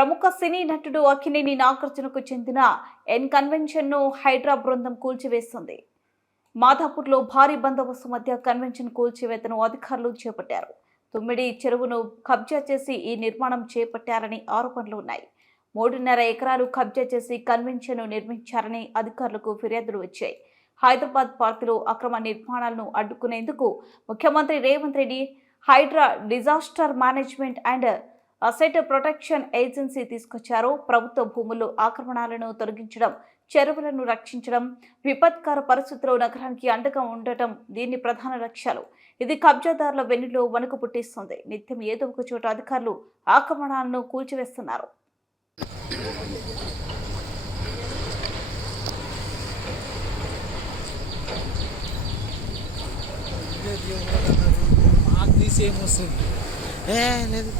ప్రముఖ సినీ నటుడు అక్కినేని నాగార్జునకు చెందిన కన్వెన్షన్ను హైడ్రా బృందం కూల్చివేస్తుంది. మాధాపూర్లో భారీ బందోబస్తు మధ్య కన్వెన్షన్ కూల్చివేతను అధికారులు చేపట్టారు. తుమ్మిడి చెరువును కబ్జా చేసి ఈ నిర్మాణం చేపట్టారని ఆరోపణలు ఉన్నాయి. 3.5 ఎకరాలు కబ్జా చేసి కన్వెన్షన్ను నిర్మించారని అధికారులకు ఫిర్యాదులు వచ్చాయి. హైదరాబాద్ పార్కులో అక్రమ నిర్మాణాలను అడ్డుకునేందుకు ముఖ్యమంత్రి Revanth Reddy HYDRAA disaster management and asset protection agency తీసుకొచ్చారు. ప్రభుత్వ భూముల్లో ఆక్రమణలను తొలగించడం, చెరువులను రక్షించడం, విపత్కర పరిస్థితుల్లో నగరానికి అండగా ఉండటం దీని ప్రధాన లక్ష్యాలు. ఇది కబ్జాదారుల వెన్నులో వణుకు పుట్టిస్తుంది. నిత్యం ఏదో ఒక చోట అధికారులు ఆక్రమణలను కూల్చివేస్తున్నారు. మాకు తీసేమొస్తుంది లేదు.